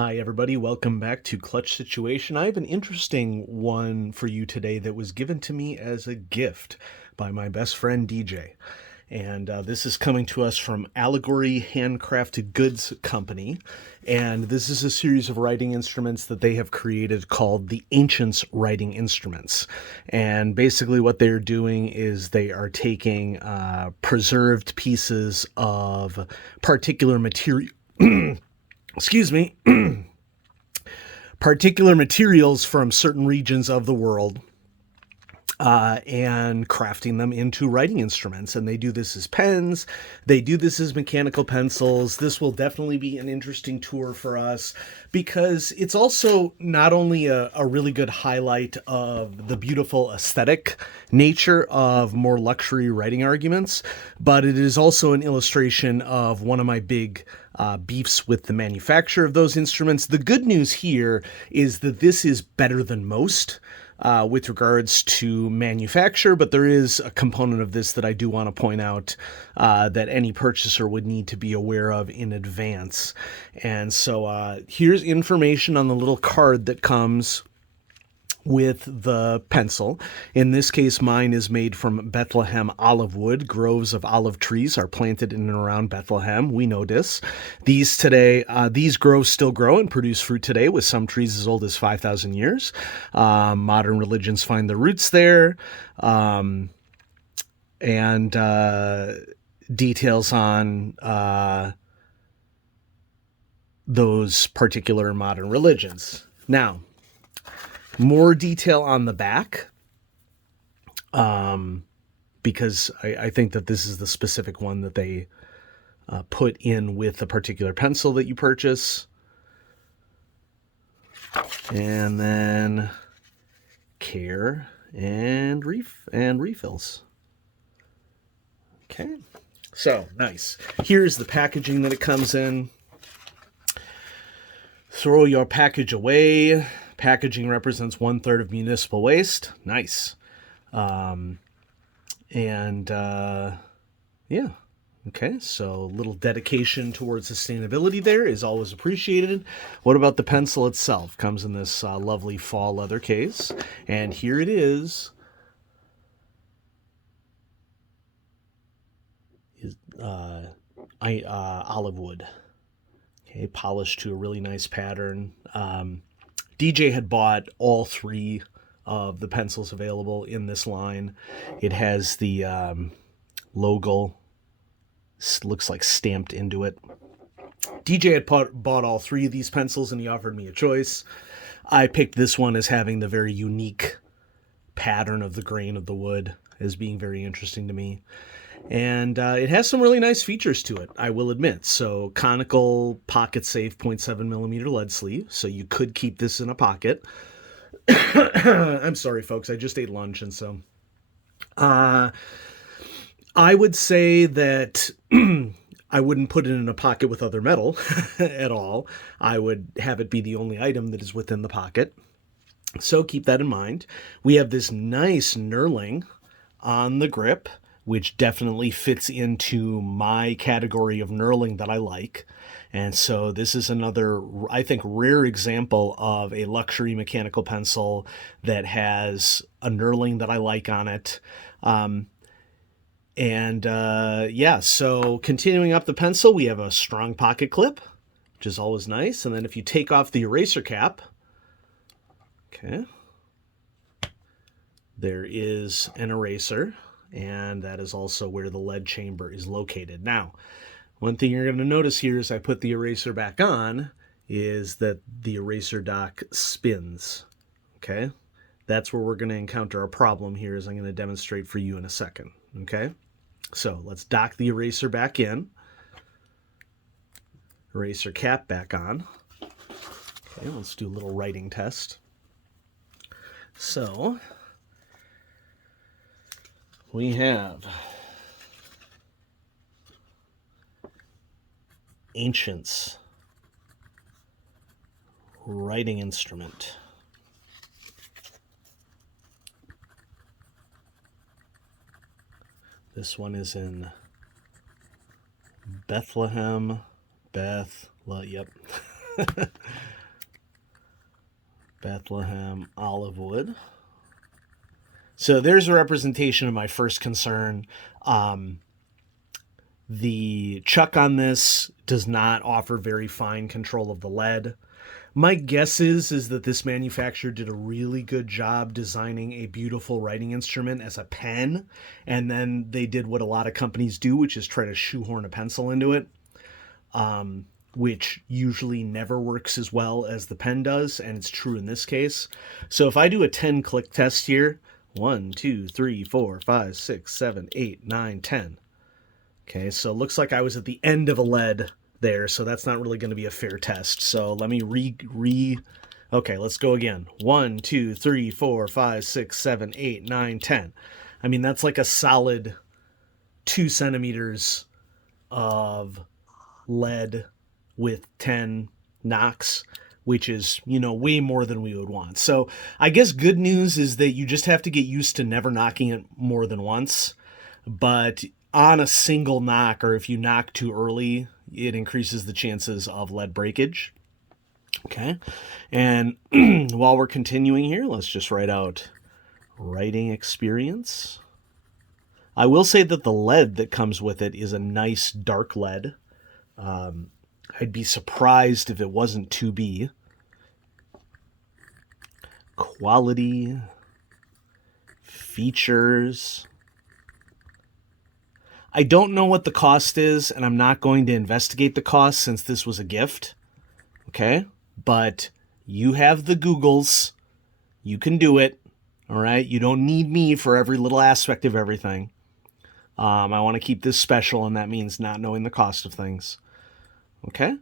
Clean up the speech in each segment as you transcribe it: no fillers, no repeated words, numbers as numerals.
Hi, everybody. Welcome back to Clutch Situation. I have an interesting one for you today that was given to me as a gift by my best friend DJ. And this is coming to us from Allegory Handcrafted Goods Company. And this is a series of writing instruments that they have created called the Ancients Writing Instruments. And basically, what they're doing is they are taking preserved pieces of particular material. Excuse me, particular materials from certain regions of the world and crafting them into writing instruments. And they do this as pens. They do this as mechanical pencils. This will definitely be an interesting tour for us because it's also not only a really good highlight of the beautiful aesthetic nature of more luxury writing arguments, but it is also an illustration of one of my big beefs with the manufacture of those instruments. The good news here is that this is better than most with regards to manufacture, but there is a component of this that I do want to point out that any purchaser would need to be aware of in advance. And so here's information on the little card that comes with the pencil. In this case, mine is made from Bethlehem olive wood. Groves of olive trees are planted in and around Bethlehem. We know this. These groves still grow and produce fruit today, with some trees as old as 5,000 years. Modern religions find their roots there. And details on those particular modern religions. Now, more detail on the back, because I think that this is the specific one that they put in with the particular pencil that you purchase. And then care and refills. Okay, so nice. Here's the packaging that it comes in. Throw your package away. Packaging represents 1/3 of municipal waste. Nice. Yeah. Okay, so a little dedication towards sustainability there is always appreciated. What about the pencil itself? Comes in this lovely fall leather case. And here it is. Olive wood. Okay, polished to a really nice pattern. DJ had bought all three of the pencils available in this line. It has the logo, looks like stamped into it. DJ had bought all three of these pencils and he offered me a choice. I picked this one as having the very unique pattern of the grain of the wood as being very interesting to me. And it has some really nice features to it, I will admit. So conical, pocket-safe 0.7mm lead sleeve, so you could keep this in a pocket. I'm sorry, folks, I just ate lunch, and so... I would say that I wouldn't put it in a pocket with other metal at all. I would have it be the only item that is within the pocket. So keep that in mind. We have this nice knurling on the grip, which definitely fits into my category of knurling that I like. And so this is another, I think, rare example of a luxury mechanical pencil that has a knurling that I like on it. So continuing up the pencil, we have a strong pocket clip, which is always nice. And then if you take off the eraser cap, okay, there is an eraser. And that is also where the lead chamber is located. Now, one thing you're going to notice here as I put the eraser back on is that the eraser dock spins. Okay? That's where we're going to encounter a problem here, as I'm going to demonstrate for you in a second. Okay? So let's dock the eraser back in. Eraser cap back on. Okay, let's do a little writing test. So we have Ancients writing instrument. This one is in Bethlehem. Yep. Bethlehem olive wood. So there's a representation of my first concern. The chuck on this does not offer very fine control of the lead. My guess is that this manufacturer did a really good job designing a beautiful writing instrument as a pen, and then they did what a lot of companies do, which is try to shoehorn a pencil into it, which usually never works as well as the pen does, and it's true in this case. So if I do a 10 click test here, 1, 2, 3, 4, 5, 6, 7, 8, 9, 10. Okay, so it looks like I was at the end of a lead there, so that's not really going to be a fair test. So let me okay, let's go again. 1, 2, 3, 4, 5, 6, 7, 8, 9, 10. I mean, that's like a solid 2 centimeters of lead with 10 knocks, which is, way more than we would want. So I guess good news is that you just have to get used to never knocking it more than once. But on a single knock, or if you knock too early, it increases the chances of lead breakage. Okay. And while we're continuing here, let's just write out writing experience. I will say that the lead that comes with it is a nice dark lead. I'd be surprised if it wasn't 2B. Quality, features. I don't know what the cost is, and I'm not going to investigate the cost since this was a gift. Okay? But you have the Googles. You can do it. All right? You don't need me for every little aspect of everything. I want to keep this special, and that means not knowing the cost of things. Okay?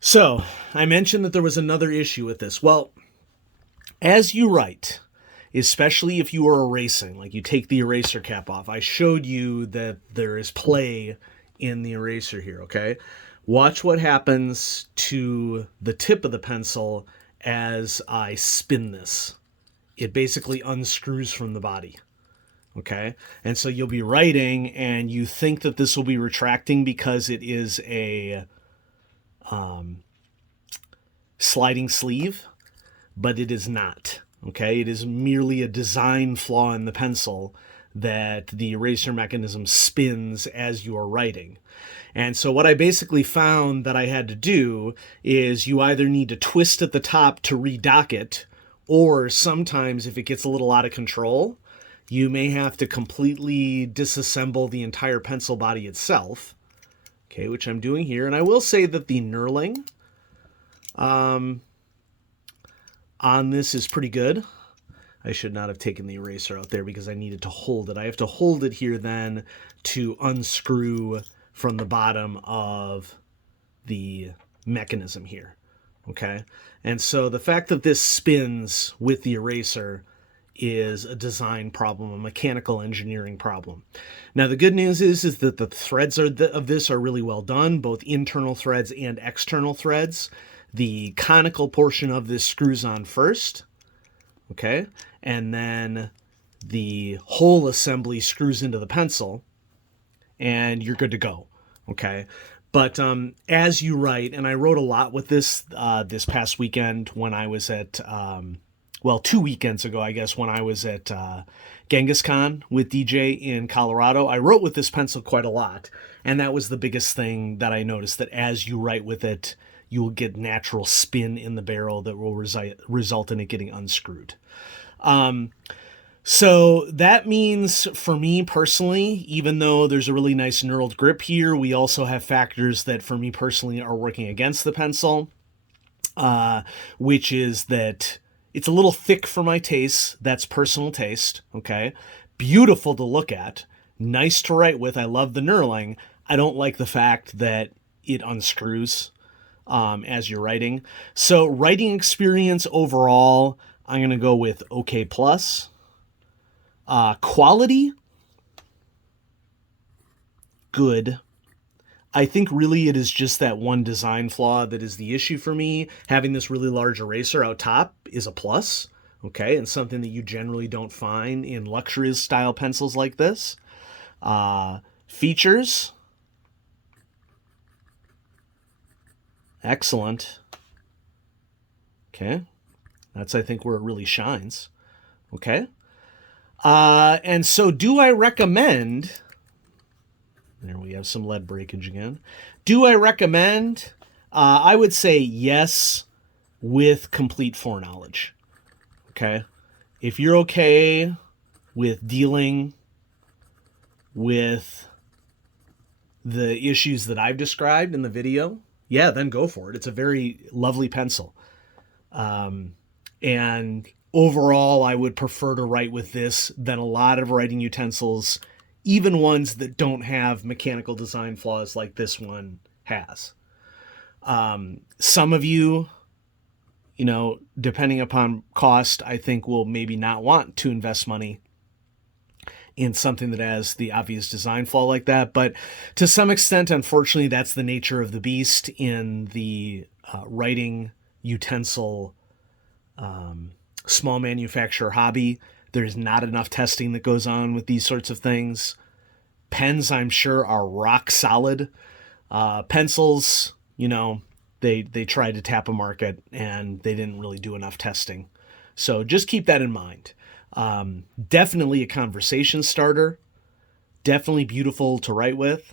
So, I mentioned that there was another issue with this. Well, as you write, especially if you are erasing, like you take the eraser cap off, I showed you that there is play in the eraser here, okay? Watch what happens to the tip of the pencil as I spin this. It basically unscrews from the body, okay? And so you'll be writing and you think that this will be retracting because it is a sliding sleeve, but it is not. Okay, it is merely a design flaw in the pencil that the eraser mechanism spins as you are writing. And so what I basically found that I had to do is you either need to twist at the top to redock it, or sometimes if it gets a little out of control, you may have to completely disassemble the entire pencil body itself. Okay, which I'm doing here. And I will say that the knurling on this is pretty good. I should not have taken the eraser out there because I needed to hold it. I have to hold it here then to unscrew from the bottom of the mechanism here. Okay? And so the fact that this spins with the eraser is a design problem, a mechanical engineering problem. Now, the good news is that the threads of this are really well done, both internal threads and external threads. The conical portion of this screws on first, okay? And then the whole assembly screws into the pencil, and you're good to go, okay? But as you write, and I wrote a lot with this this past weekend when I was at, 2 weekends ago, I guess, when I was at Genghis Khan with DJ in Colorado, I wrote with this pencil quite a lot. And that was the biggest thing that I noticed, that as you write with it, you will get natural spin in the barrel that will result in it getting unscrewed. So that means for me personally, even though there's a really nice knurled grip here, we also have factors that for me personally are working against the pencil, which is that it's a little thick for my taste. That's personal taste, okay? Beautiful to look at, nice to write with. I love the knurling. I don't like the fact that it unscrews as you're writing. So writing experience overall, I'm going to go with OK+. Quality, good. I think really it is just that one design flaw that is the issue for me. Having this really large eraser out top is a plus, okay, and something that you generally don't find in luxury style pencils like this. Features, excellent. Okay, That's, I think, where it really shines. Okay. And so do I recommend, there we have some lead breakage again. Do I recommend? I would say yes, with complete foreknowledge. Okay. If you're okay with dealing with the issues that I've described in the video, yeah, then go for it. It's a very lovely pencil. And overall, I would prefer to write with this than a lot of writing utensils, even ones that don't have mechanical design flaws like this one has. Some of you, depending upon cost, I think will maybe not want to invest money in something that has the obvious design flaw like that. But to some extent, unfortunately, that's the nature of the beast in the writing utensil small manufacturer hobby. There's not enough testing that goes on with these sorts of things. Pens, I'm sure, are rock solid. Pencils, they tried to tap a market and they didn't really do enough testing. So just keep that in mind. Definitely a conversation starter. Definitely beautiful to write with.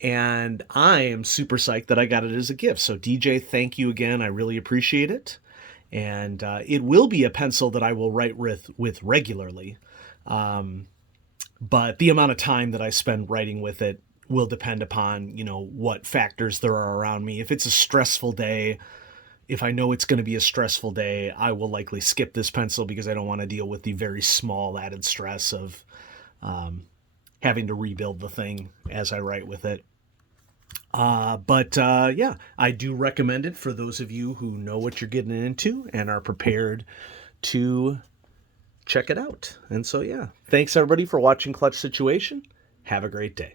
And I am super psyched that I got it as a gift. So DJ, thank you again. I really appreciate it. And it will be a pencil that I will write with regularly. But the amount of time that I spend writing with it will depend upon, what factors there are around me. If it's a stressful day, if I know it's going to be a stressful day, I will likely skip this pencil because I don't want to deal with the very small added stress of having to rebuild the thing as I write with it. But yeah, I do recommend it for those of you who know what you're getting into and are prepared to check it out. And so, yeah, thanks everybody for watching Clutch Situation. Have a great day.